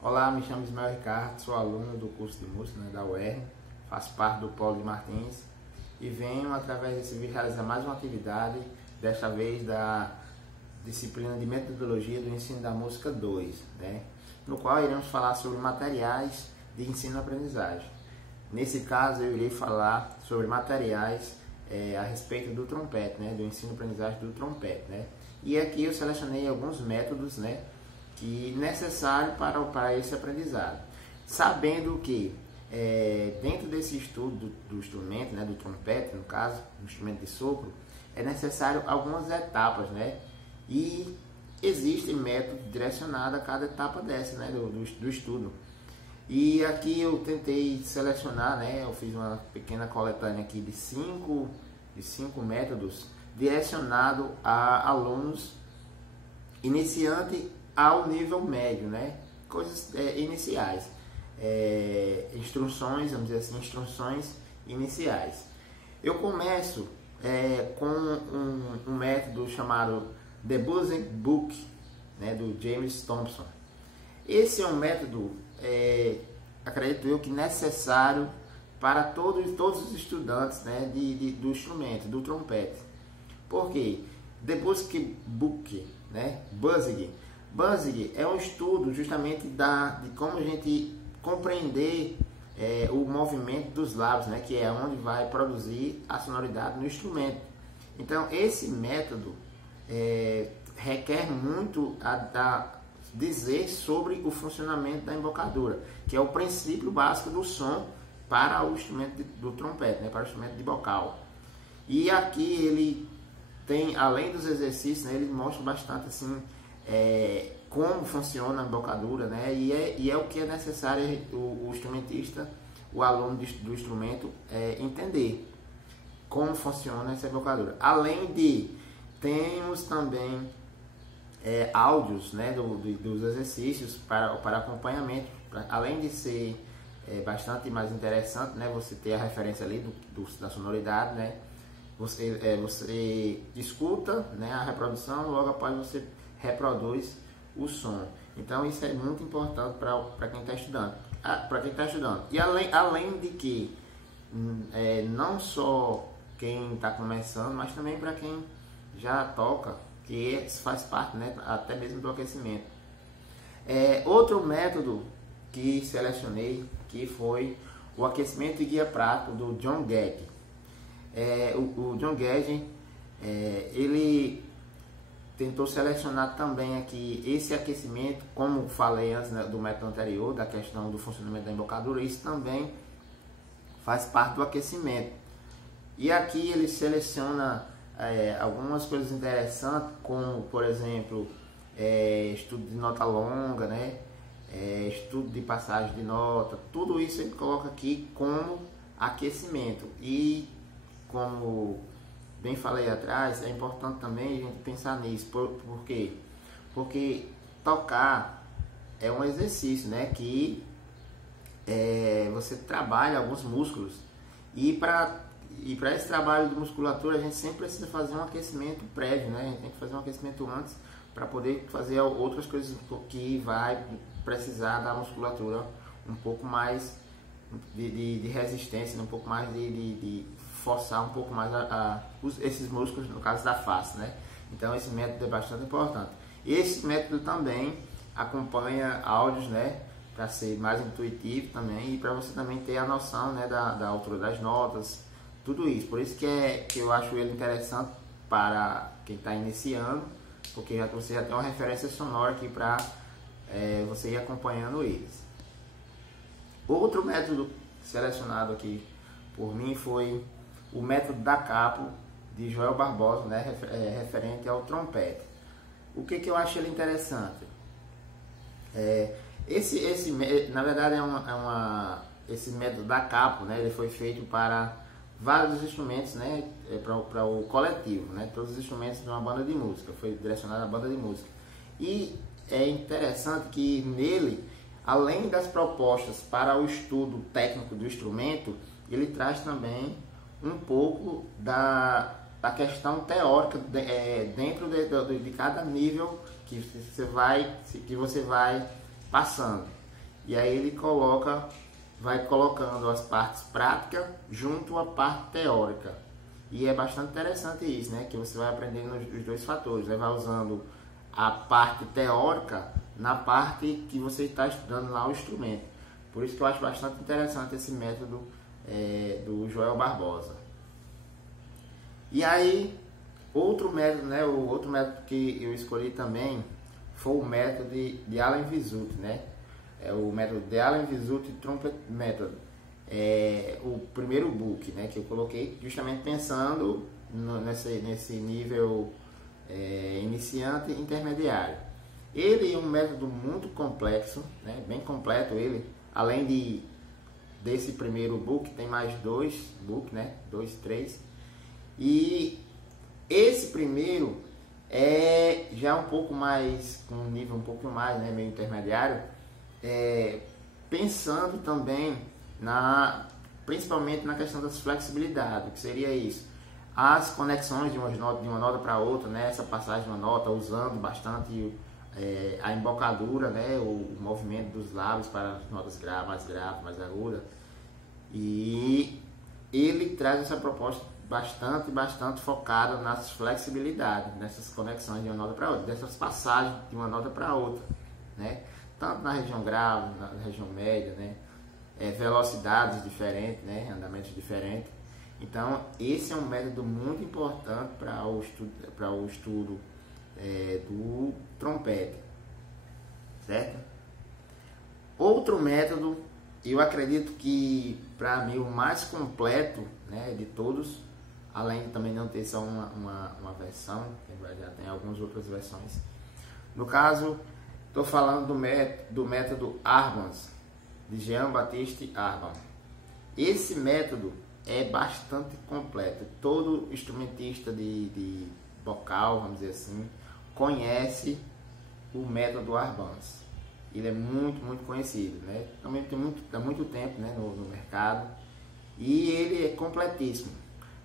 Olá, me chamo Ismael Ricardo, sou aluno do curso de música, da UERN, faço parte do Polo de Martins e venho, através desse vídeo, realizar mais uma atividade, desta vez da disciplina de metodologia do ensino da música 2, no qual iremos falar sobre materiais de ensino-aprendizagem. Nesse caso, eu irei falar sobre materiais a respeito do trompete, do ensino-aprendizagem do trompete. E aqui eu selecionei alguns métodos que necessário para esse aprendizado, sabendo que dentro desse estudo do instrumento, do trompete, no caso, do instrumento de sopro, é necessário algumas etapas, e existem métodos direcionados a cada etapa dessa, do estudo. E aqui eu tentei selecionar, eu fiz uma pequena coletânea aqui de cinco métodos direcionados a alunos iniciantes ao nível médio, coisas iniciais, instruções, vamos dizer assim, instruções iniciais. Eu começo com um método chamado The Buzzing Book, do James Thompson. Esse é um método, acredito eu, que necessário para todos os estudantes do instrumento, do trompete. Por quê? The Buzzing Book, Buzzing é um estudo justamente de como a gente compreender o movimento dos lábios, que é onde vai produzir a sonoridade no instrumento. Então, esse método requer muito dizer sobre o funcionamento da embocadura, que é o princípio básico do som para o instrumento do trompete, para o instrumento de bocal. E aqui ele tem, além dos exercícios, ele mostra bastante assim como funciona a embocadura, e é o que é necessário o instrumentista, o aluno do instrumento entender como funciona essa embocadura. Além de, temos também áudios dos exercícios para acompanhamento, além de ser bastante mais interessante, você ter a referência ali da sonoridade, você escuta a reprodução, logo após você reproduz o som. Então isso é muito importante para quem está estudando. E além de que não só quem está começando, mas também para quem já toca, que faz parte até mesmo do aquecimento. Outro método que selecionei, que foi o aquecimento e guia prático do John Gage. O John Gage, ele tentou selecionar também aqui esse aquecimento, como falei antes do método anterior, da questão do funcionamento da embocadura. Isso também faz parte do aquecimento. E aqui ele seleciona algumas coisas interessantes, como por exemplo estudo de nota longa, estudo de passagem de nota. Tudo isso ele coloca aqui como aquecimento. E como bem falei atrás, é importante também a gente pensar nisso. Por quê? Porque tocar é um exercício, que você trabalha alguns músculos. E para esse trabalho de musculatura, a gente sempre precisa fazer um aquecimento prévio, A gente tem que fazer um aquecimento antes para poder fazer outras coisas que vai precisar da musculatura um pouco mais de resistência, um pouco mais de forçar um pouco mais esses músculos, no caso da face, Então esse método é bastante importante. Esse método também acompanha áudios, para ser mais intuitivo também, e para você também ter a noção, da altura das notas, tudo isso. Por isso que eu acho ele interessante para quem está iniciando, porque você já tem uma referência sonora aqui para você ir acompanhando eles. Outro método selecionado aqui por mim foi o método da Capo, de Joel Barbosa, referente ao trompete. O que eu acho ele interessante? Na verdade esse método da Capo, ele foi feito para vários instrumentos, para o coletivo, todos os instrumentos de uma banda de música, foi direcionado à banda de música. E é interessante que nele, além das propostas para o estudo técnico do instrumento, ele traz também um pouco da questão teórica dentro de cada nível que você vai passando. e aí ele vai colocando as partes práticas junto à parte teórica. E é bastante interessante isso, né? Que você vai aprendendo os dois fatores, né? Vai usando a parte teórica na parte que você está estudando lá o instrumento. Por isso que eu acho bastante interessante esse método do Joel Barbosa. E aí, outro método, né? O outro método que eu escolhi também foi o método de Allen Vizut, né? É o método de Allen Vizut Trumpet Method. É o primeiro book, né, que eu coloquei justamente pensando nesse nível iniciante e intermediário. Ele é um método muito complexo, né, bem completo ele. Além desse primeiro book, tem mais dois books, né, 2, 3. E esse primeiro é já um pouco mais, com um nível um pouco mais, né, meio intermediário, pensando também principalmente na questão das flexibilidades, que seria isso, as conexões de uma nota para outra, né, essa passagem de uma nota, usando bastante a embocadura, né, o movimento dos lábios para as notas graves, mais agudas. E ele traz essa proposta bastante focada nas flexibilidades, nessas conexões de uma nota para outra, dessas passagens de uma nota para outra, né, tanto na região grave, na região média, né, velocidades diferentes, né, andamentos diferentes. Então, esse é um método muito importante para o estudo do trompete, certo? Outro método, eu acredito que para mim o mais completo, né, de todos, além de também não ter só uma versão, já tem algumas outras versões. No caso, estou falando do método Arbans, de Jean-Baptiste Arban. Esse método é bastante completo. Todo instrumentista de vocal, vamos dizer assim, conhece o método Arbans. Ele é muito conhecido, né? Também tem muito tempo, né, no mercado. E ele é completíssimo.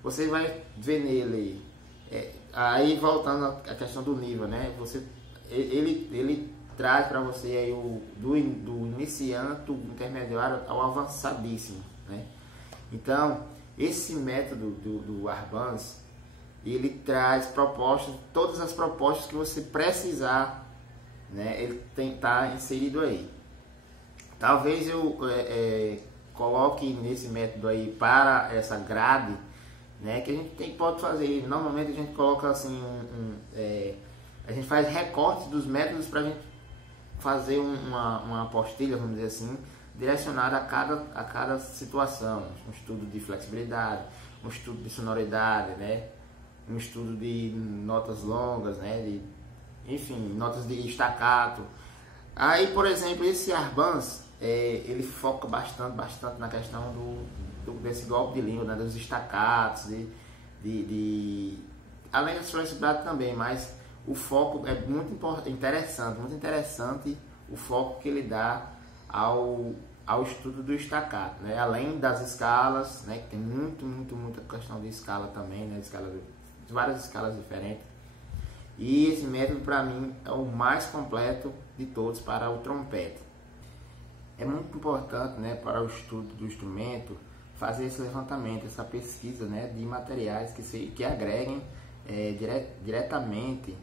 Você vai ver nele, aí voltando à questão do nível, né? Ele traz para você aí do iniciante, do intermediário ao avançadíssimo, né? Então, esse método do Arbans, ele traz propostas, todas as propostas que você precisar, né? Ele tá inserido aí. Talvez eu coloque nesse método aí para essa grade, né? Que a gente pode fazer. Normalmente a gente coloca assim, a gente faz recortes dos métodos para a gente fazer uma apostilha, vamos dizer assim, direcionada a cada situação. Um estudo de flexibilidade, um estudo de sonoridade, né? Um estudo de notas longas, né? Enfim, notas de staccato. Aí, por exemplo, esse Arbans, ele foca bastante na questão desse golpe de língua, né? Dos staccatos, além da flexibilidade também, mas o foco é muito interessante o foco que ele dá ao estudo do staccato, né? Além das escalas, né? Que tem muita questão de escala também, né? Várias escalas diferentes. E esse método para mim é o mais completo de todos para o trompete. É muito importante, né, para o estudo do instrumento fazer esse levantamento, essa pesquisa, né, de materiais que agreguem diretamente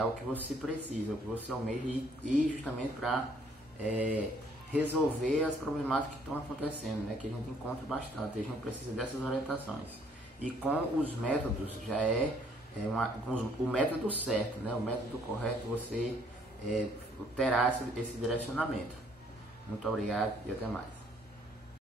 ao que você precisa, ao que você almeja, e justamente para resolver as problemáticas que estão acontecendo, né, que a gente encontra bastante. A gente precisa dessas orientações. E com os métodos já o método certo, né, o método correto, você terá esse direcionamento. Muito obrigado e até mais.